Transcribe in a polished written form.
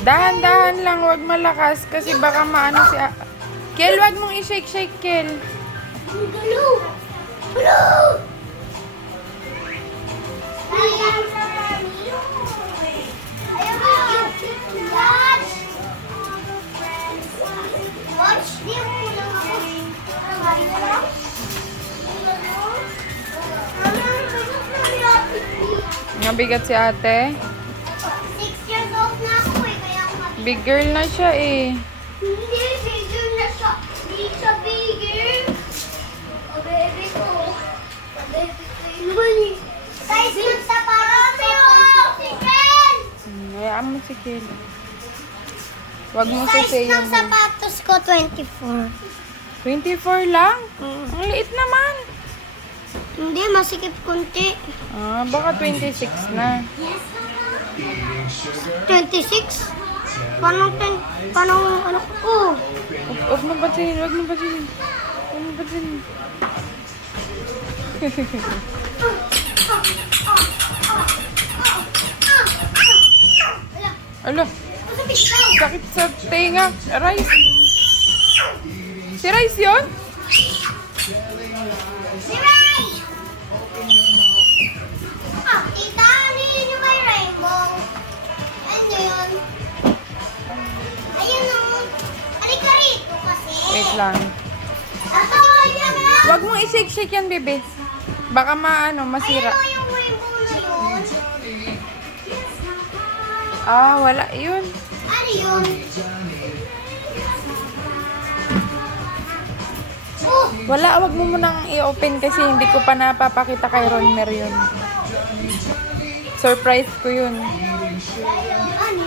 Dahan-dahan lang, wag malakas kasi baka maano si Kel, wag mong i-shake-shake, Kel. Galo! Galo! Ayaw sa mami. Ayaw mo. Watch! Watch! Di mo lang ako. Nabigat si ate. 6 years old na ako eh, kaya ako mati. Big girl na siya eh. Hindi, bigger na siya. Hindi siya bigger. O, baby ko. O, baby ko. Ano ba ni? Size lang sa parami o! Chicken! Hayaan mo si Kel. Wag mo Size sasayin ng mo. sapatos ko, 24. 24 lang? Ang liit naman. Hindi, masikip kunti. Baka 26 na. 26? Paano ano ko? Huwag mo pansinin, huwag mo pansinin. Huwag mo pansinin. Ala, sakit sa tenga. Rice. Si Rice yun? Si Ray! Tita, ano yun yung may rainbow? Ano yun? Ayun o. Halika rito kasi. Wait lang. Ito, yan na. Huwag mo i-shake-shake yan, bebe. Baka masira. Ayun o yung rainbow na yun. Wala yun. Ano yun? Oh! Wala, wag mo munang i-open kasi hindi ko pa napapakita kay Ronmer yun. Surprise ko yun. Ano